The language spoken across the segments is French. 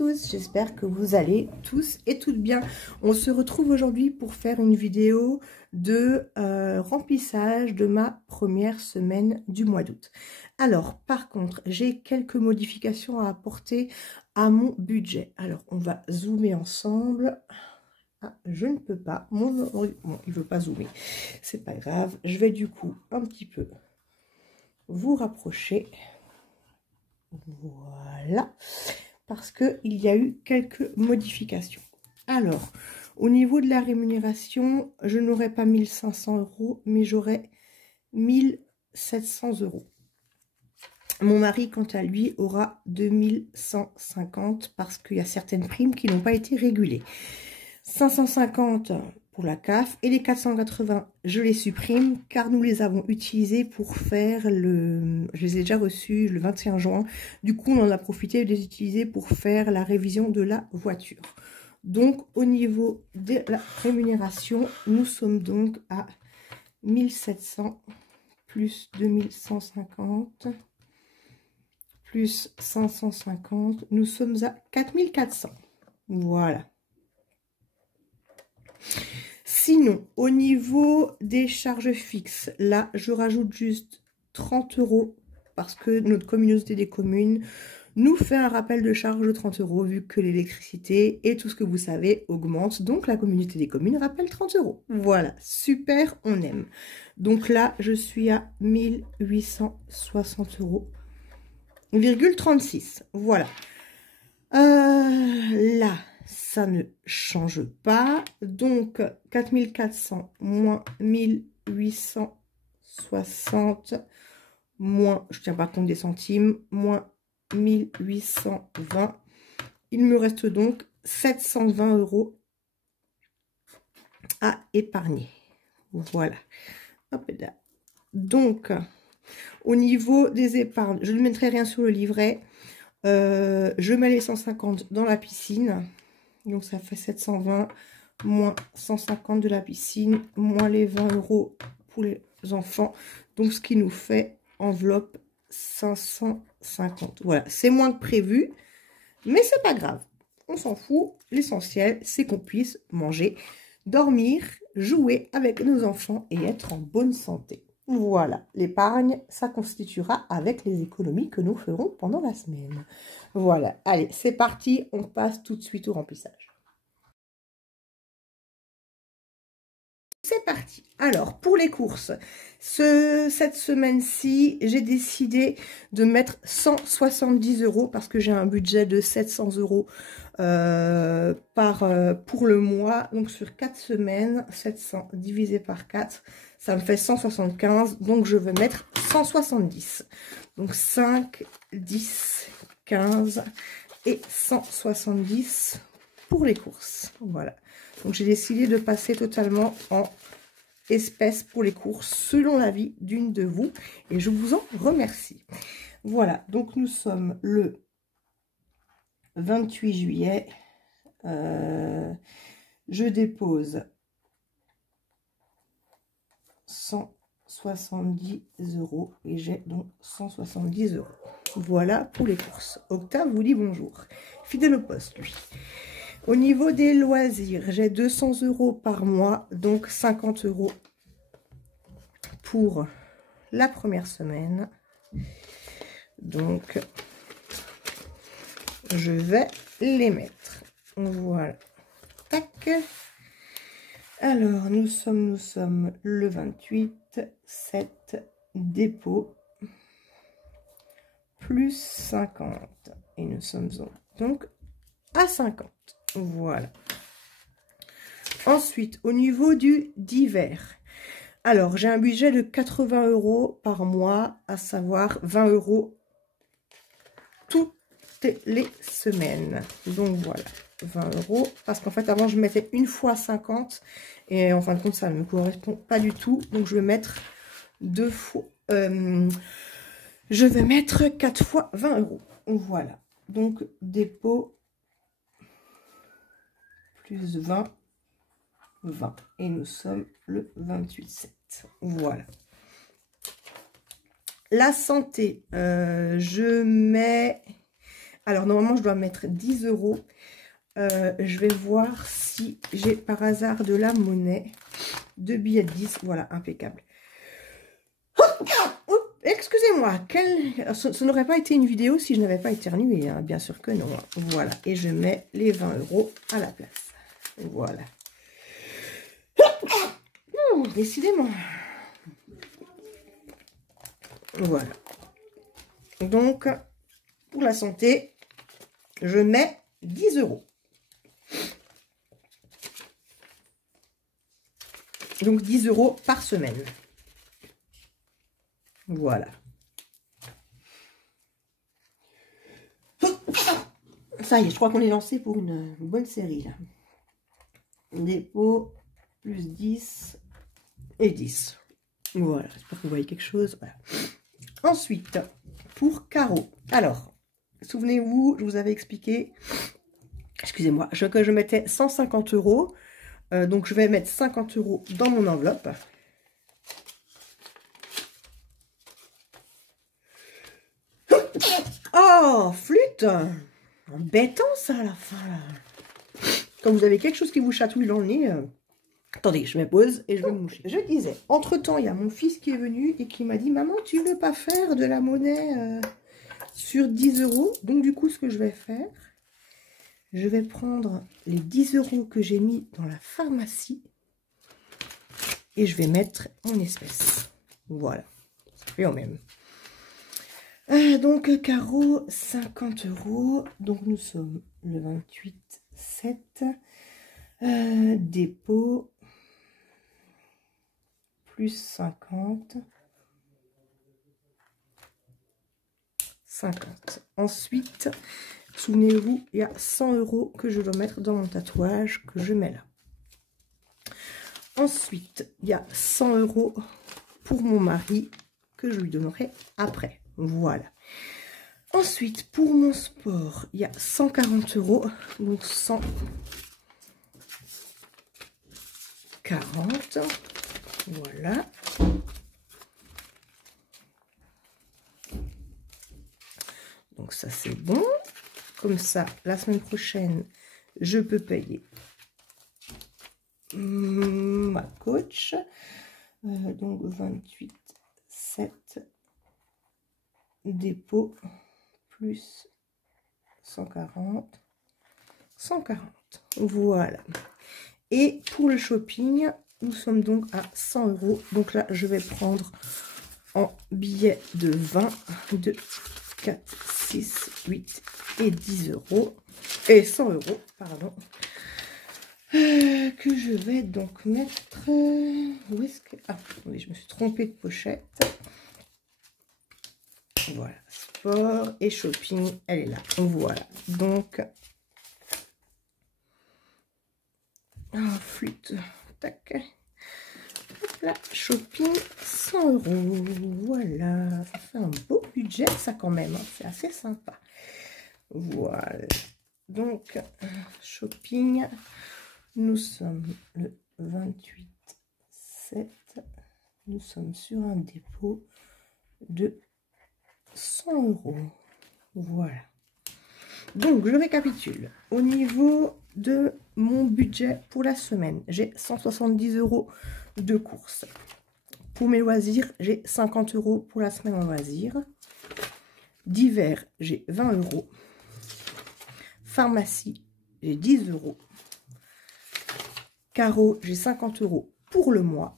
tous, j'espère que vous allez tous et toutes bien. On se retrouve aujourd'hui pour faire une vidéo de remplissage de ma première semaine du mois d'août. Alors par contre, j'ai quelques modifications à apporter à mon budget. Alors on va zoomer ensemble. Ah, je ne peux pas, bon, il veut pas zoomer, c'est pas grave. Je vais du coup un petit peu vous rapprocher. Voilà, parce qu'il y a eu quelques modifications. Alors, au niveau de la rémunération, je n'aurai pas 1500 €, mais j'aurai 1700 €. Mon mari, quant à lui, aura 2150 parce qu'il y a certaines primes qui n'ont pas été régulées. 550 pour la CAF et les 480 je les supprime car nous les avons utilisés pour faire je les ai déjà reçus le 21 juin, du coup on en a profité de les utiliser pour faire la révision de la voiture. Donc au niveau de la rémunération, nous sommes donc à 1700 plus 2150 plus 550, nous sommes à 4400. Voilà. Sinon, au niveau des charges fixes, là, je rajoute juste 30 € parce que notre communauté des communes nous fait un rappel de charge de 30 € vu que l'électricité et tout ce que vous savez augmente. Donc, la communauté des communes rappelle 30 €. Voilà, super, on aime. Donc là, je suis à 1860 €,36. Voilà. Là, ça ne change pas. Donc, 4400 moins 1860 moins, je tiens pas compte des centimes, moins 1820. Il me reste donc 720 € à épargner. Voilà. Hop là. Donc, au niveau des épargnes, je ne mettrai rien sur le livret. Je mets les 150 dans la piscine. Donc, ça fait 720 moins 150 de la piscine, moins les 20 € pour les enfants. Donc, ce qui nous fait enveloppe 550. Voilà, c'est moins que prévu, mais c'est pas grave. On s'en fout. L'essentiel, c'est qu'on puisse manger, dormir, jouer avec nos enfants et être en bonne santé. Voilà, l'épargne, ça constituera avec les économies que nous ferons pendant la semaine. Voilà, allez, c'est parti, on passe tout de suite au remplissage. C'est parti. Alors, pour les courses, cette semaine-ci, j'ai décidé de mettre 170 € parce que j'ai un budget de 700 € pour le mois. Donc, sur 4 semaines, 700 divisé par 4, ça me fait 175. Donc, je vais mettre 170. Donc, 5, 10, 15 et 170 pour les courses. Voilà. Donc, j'ai décidé de passer totalement en espèces pour les courses, selon l'avis d'une de vous. Et je vous en remercie. Voilà. Donc, nous sommes le 28 juillet. Je dépose 170 € et j'ai donc 170 €. Voilà pour les courses. Octave vous dit bonjour. Fidèle au poste, lui. Au niveau des loisirs, j'ai 200 € par mois, donc 50 € pour la première semaine. Donc, je vais les mettre. Voilà. Tac. Alors, nous sommes le 28, 7, dépôt, plus 50. Et nous sommes donc à 50. Voilà. Ensuite, au niveau du divers, alors j'ai un budget de 80 € par mois, à savoir 20 € toutes les semaines. Donc voilà, 20 € parce qu'en fait avant je mettais une fois 50 et en fin de compte ça ne me correspond pas du tout. Donc je vais mettre deux fois, je vais mettre 4 fois 20 €. Voilà. Donc dépôt plus 20, 20. Et nous sommes le 28-7. Voilà. La santé, je mets... Alors, normalement, je dois mettre 10 €. Je vais voir si j'ai par hasard de la monnaie. 2 billets de 10. Voilà, impeccable. Excusez-moi, ce n'aurait pas été une vidéo si je n'avais pas éternué, hein. Bien sûr que non. Voilà, et je mets les 20 € à la place. Voilà. Décidément. Voilà. Donc, pour la santé, je mets 10 €. Donc, 10 € par semaine. Voilà. Ça y est, je crois qu'on est lancé pour une bonne série, là. Dépôt, plus 10 et 10. Voilà, j'espère que vous voyez quelque chose. Voilà. Ensuite, pour carreau. Alors, souvenez-vous, je vous avais expliqué, excusez-moi, que je mettais 150 €. Donc, je vais mettre 50 € dans mon enveloppe. Oh, flûte! Embêtant, ça, à la fin, là. Quand vous avez quelque chose qui vous chatouille dans le nez... Attendez, je me pose et je vais me moucher. Je disais, entre-temps, il y a mon fils qui est venu et qui m'a dit, maman, tu veux pas faire de la monnaie sur 10 €? Donc, du coup, ce que je vais faire, je vais prendre les 10 € que j'ai mis dans la pharmacie et je vais mettre en espèces. Voilà, ça fait au même. Donc, carreau, 50 €. Donc, nous sommes le 28/7. Dépôt, plus 50. 50. Ensuite, souvenez-vous, il y a 100 € que je dois mettre dans mon tatouage que je mets là. Ensuite, il y a 100 € pour mon mari que je lui donnerai après. Voilà. Ensuite, pour mon sport, il y a 140 €. Donc 140. Voilà. Donc ça, c'est bon. Comme ça, la semaine prochaine, je peux payer ma coach. Donc 28/7. Dépôt plus 140. 140. Voilà. Et pour le shopping, nous sommes donc à 100 €. Donc là, je vais prendre en billets de 20, de 4, 6, 8 et 10 €. Et 100 €, pardon. Que je vais donc mettre... Où est-ce que... Ah, attendez, je me suis trompée de pochette. Voilà, sport et shopping, elle est là. Voilà, donc... Ah, flûte, tac. Hop là, shopping, 100 €. Voilà, ça fait un beau budget, ça quand même. Hein. C'est assez sympa. Voilà. Donc, shopping, nous sommes le 28/7. Nous sommes sur un dépôt de 100 €. Voilà. Donc, je récapitule. Au niveau de mon budget pour la semaine, j'ai 170 € de courses. Pour mes loisirs, j'ai 50 € pour la semaine en loisirs. D'hiver, j'ai 20 €. Pharmacie, j'ai 10 €. Carreau, j'ai 50 € pour le mois.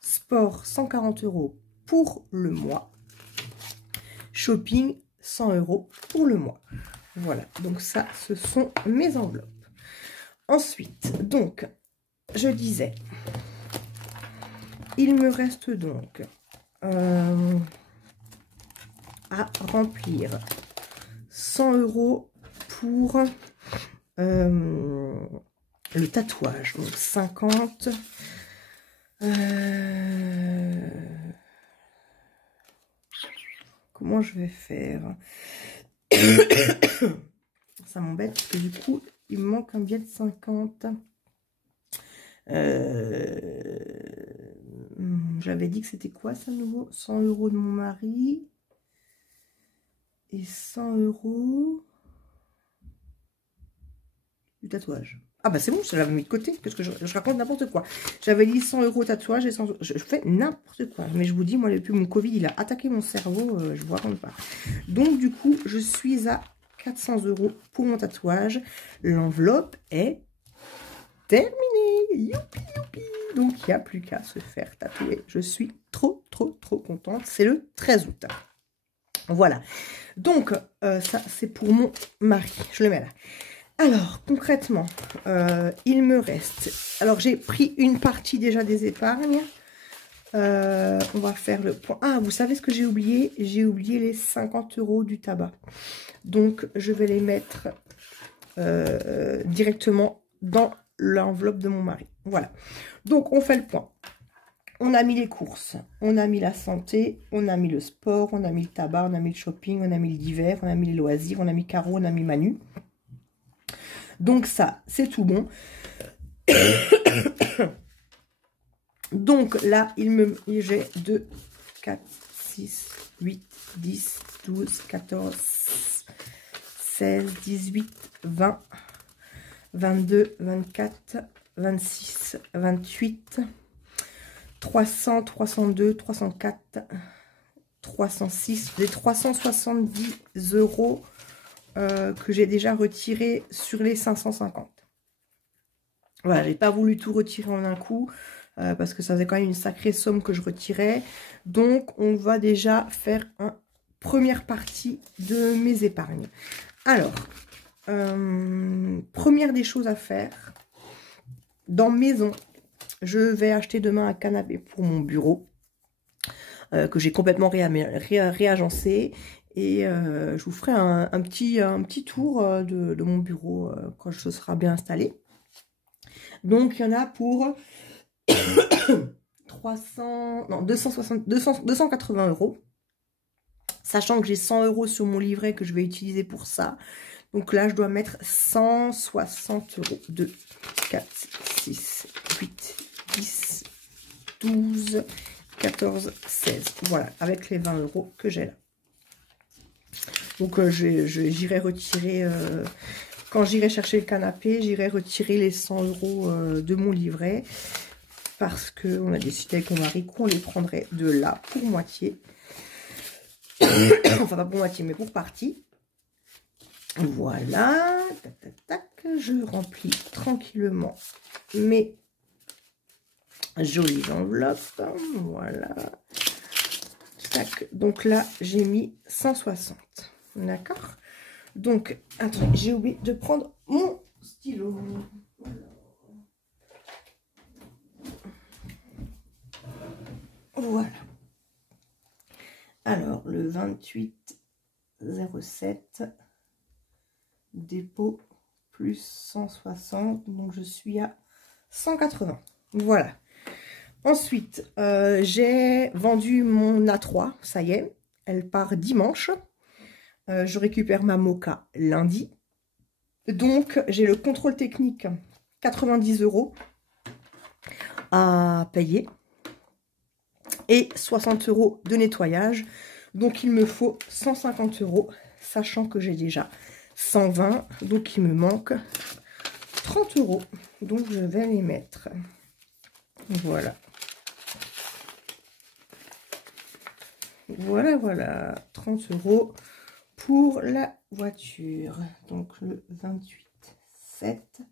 Sport, 140 € pour le mois. Shopping, 100 € pour le mois. Voilà, donc ça, ce sont mes enveloppes. Ensuite, donc, je disais, il me reste donc à remplir 100 € pour le tatouage. Donc, 50. Comment je vais faire? Ça m'embête parce que du coup, il me manque un billet de 50. J'avais dit que c'était quoi ça nouveau? 100 € de mon mari. et 100 € du tatouage. Ah bah c'est bon, je l'avais mis de côté, parce que je raconte n'importe quoi. J'avais dit 100 € tatouage et 100 €. Je fais n'importe quoi. Mais je vous dis, moi, depuis mon Covid, il a attaqué mon cerveau, je vous raconte pas. Donc, du coup, je suis à 400 € pour mon tatouage. L'enveloppe est terminée. Youpi, youpi. Donc, il n'y a plus qu'à se faire tatouer. Je suis trop contente. C'est le 13 août. Voilà. Donc, ça, c'est pour mon mari. Je le mets là. Alors, concrètement, il me reste... Alors, j'ai pris une partie déjà des épargnes. On va faire le point. Ah, vous savez ce que j'ai oublié? J'ai oublié les 50 € du tabac. Donc, je vais les mettre directement dans l'enveloppe de mon mari. Voilà. Donc, on fait le point. On a mis les courses, on a mis la santé, on a mis le sport, on a mis le tabac, on a mis le shopping, on a mis le divers, on a mis les loisirs, on a mis Caro, on a mis Manu. Donc ça, c'est tout bon. Donc là, j'ai 2, 4, 6, 8, 10, 12, 14, 16, 18, 20, 22, 24, 26, 28, 300, 302, 304, 306, les 370 € que j'ai déjà retiré sur les 550. Voilà, j'ai pas voulu tout retirer en un coup parce que ça faisait quand même une sacrée somme que je retirais. Donc, on va déjà faire une première partie de mes épargnes. Alors, première des choses à faire, dans maison, je vais acheter demain un canapé pour mon bureau que j'ai complètement réagencé. Et je vous ferai un petit tour de mon bureau quand ce sera bien installé. Donc, il y en a pour 280 €. Sachant que j'ai 100 € sur mon livret que je vais utiliser pour ça. Donc là, je dois mettre 160 €. 2, 4, 6, 8, 10, 12, 14, 16. Voilà, avec les 20 € que j'ai là. Donc, j'irai retirer, quand j'irai chercher le canapé, j'irai retirer les 100 € de mon livret. Parce qu'on a décidé avec mon mari qu'on les prendrait de là pour moitié. Enfin, pas pour moitié, mais pour partie. Voilà. Tac, tac, tac. Je remplis tranquillement mes jolies enveloppes. Voilà. Tac. Donc là, j'ai mis 160. D'accord. Donc, attendez, j'ai oublié de prendre mon stylo. Voilà. Alors, le 28,07, dépôt plus 160, donc je suis à 180. Voilà. Ensuite, j'ai vendu mon A3, ça y est, elle part dimanche. Je récupère ma Moka lundi. Donc, j'ai le contrôle technique, 90 € à payer. Et 60 € de nettoyage. Donc, il me faut 150 €, sachant que j'ai déjà 120. Donc, il me manque 30 €. Donc, je vais les mettre. Voilà. Voilà, voilà. 30 € pour la voiture. Donc, le 28,7.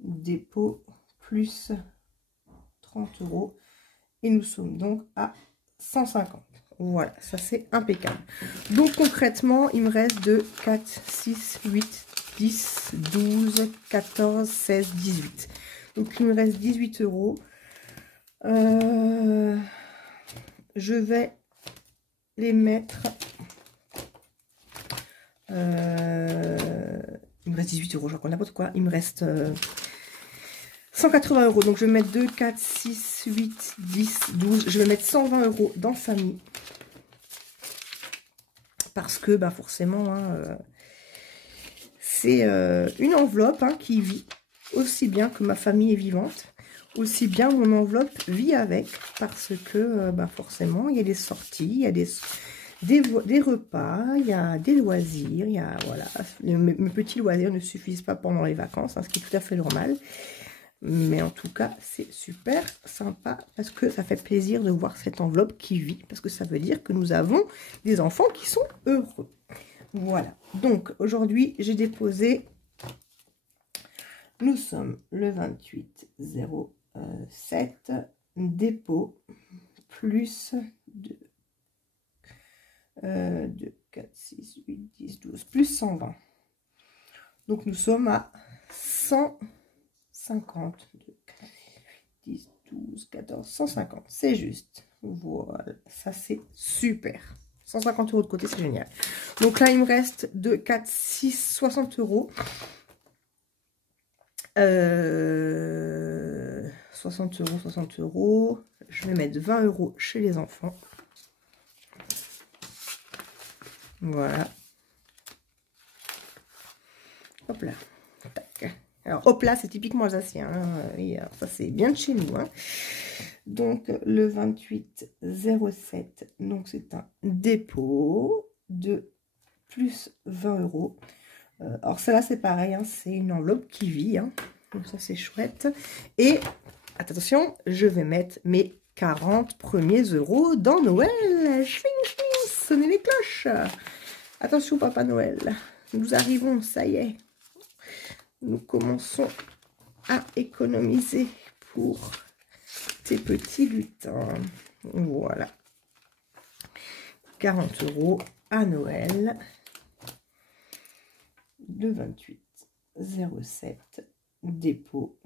Dépôt plus 30 €. Et nous sommes donc à 150. Voilà, ça c'est impeccable. Donc concrètement, il me reste de 4, 6, 8, 10, 12, 14, 16, 18. Donc il me reste 18 €. Je vais les mettre... il me reste 18 €, je raconte n'importe quoi. Il me reste... 180 €, donc je vais mettre 2, 4, 6, 8, 10, 12, je vais mettre 120 € dans famille. Parce que, bah forcément, hein, c'est une enveloppe qui vit aussi bien que ma famille est vivante. Aussi bien mon enveloppe vit avec, parce que, bah forcément, il y a des sorties, il y a des des repas, il y a des loisirs, il y a, voilà, mes petits loisirs ne suffisent pas pendant les vacances, hein, ce qui est tout à fait normal. Mais en tout cas, c'est super sympa parce que ça fait plaisir de voir cette enveloppe qui vit, parce que ça veut dire que nous avons des enfants qui sont heureux. Voilà, donc aujourd'hui, j'ai déposé, nous sommes le 28/07, dépôt, plus de 2, 4, 6, 8, 10, 12, plus 120. Donc nous sommes à 150, 2, 4, 10, 12, 14, 150, c'est juste. Voilà, ça c'est super. 150 € de côté, c'est génial. Donc là, il me reste 2, 4, 6, 60 €. 60 €, 60 €. Je vais mettre 20 € chez les enfants. Voilà. Hop là. Tac. Alors, hop là, c'est typiquement alsacien. Hein. Et alors, ça, c'est bien de chez nous. Hein. Donc, le 28/07, donc c'est un dépôt de plus 20 €. Alors, celle-là, c'est pareil. Hein, c'est une enveloppe qui vit. Hein. Donc, ça, c'est chouette. Et, attention, je vais mettre mes 40 premiers € dans Noël. Chling, chling, sonnez les cloches. Attention, Papa Noël. Nous arrivons, ça y est. Nous commençons à économiser pour tes petits lutins. Voilà. 40 € à Noël. Le 28/07, dépôt.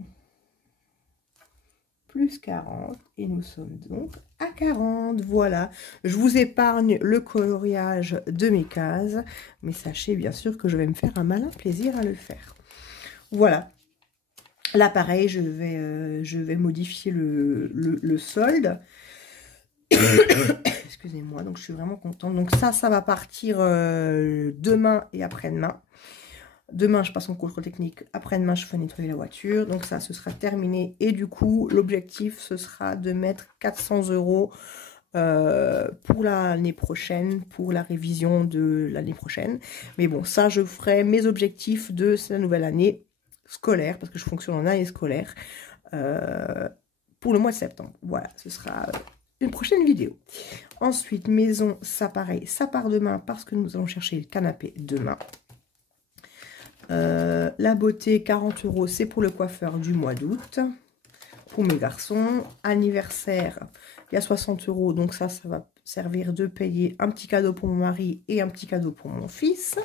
Plus 40. Et nous sommes donc à 40. Voilà. Je vous épargne le coloriage de mes cases. Mais sachez bien sûr que je vais me faire un malin plaisir à le faire. Voilà. Là, pareil, je vais modifier le solde. Excusez-moi, donc je suis vraiment contente. Donc ça va partir demain et après-demain. Demain, je passe en contrôle technique. Après-demain, je fais nettoyer la voiture. Donc ça, ce sera terminé. Et du coup, l'objectif, ce sera de mettre 400 € pour l'année prochaine, pour la révision de l'année prochaine. Mais bon, ça, je ferai mes objectifs de la nouvelle année scolaire, parce que je fonctionne en année scolaire, pour le mois de septembre. Voilà, ce sera une prochaine vidéo. Ensuite, maison, ça pareil, ça part demain, parce que nous allons chercher le canapé demain. La beauté, 40 €, c'est pour le coiffeur du mois d'août, pour mes garçons. Anniversaire, il y a 60 €, donc ça va servir de payer un petit cadeau pour mon mari et un petit cadeau pour mon fils.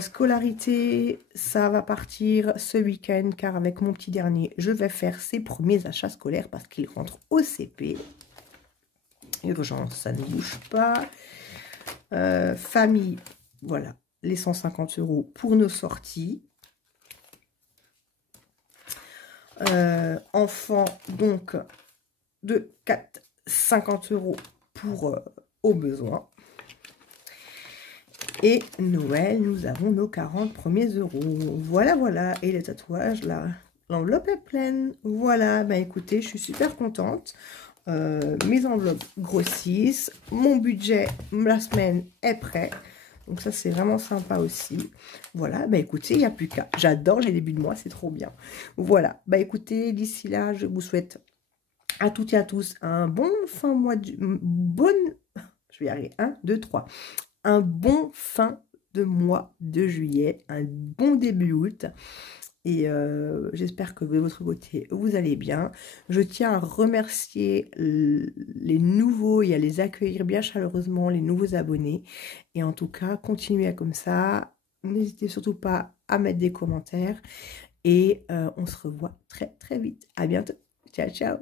Scolarité, ça va partir ce week-end, car avec mon petit dernier, je vais faire ses premiers achats scolaires parce qu'il rentre au CP. Urgence, ça ne bouge pas. Famille, voilà, les 150 € pour nos sorties. Enfants, donc, de 50 € pour aux besoins. Et Noël, nous avons nos 40 premiers €. Voilà, voilà. Et les tatouages, là, l'enveloppe est pleine. Voilà, bah écoutez, je suis super contente. Mes enveloppes grossissent. Mon budget, la semaine, est prêt. Donc ça, c'est vraiment sympa aussi. Voilà, bah écoutez, il n'y a plus qu'à. J'adore les débuts de mois, c'est trop bien. Voilà, bah écoutez, d'ici là, je vous souhaite à toutes et à tous un bon fin mois de... Je vais y arriver. 1, 2, 3. Un bon fin de mois de juillet, un bon début août. Et j'espère que de votre côté, vous allez bien. Je tiens à remercier les nouveaux et à les accueillir bien chaleureusement, les nouveaux abonnés. Et en tout cas, continuez comme ça. N'hésitez surtout pas à mettre des commentaires. Et on se revoit très très vite. À bientôt. Ciao, ciao.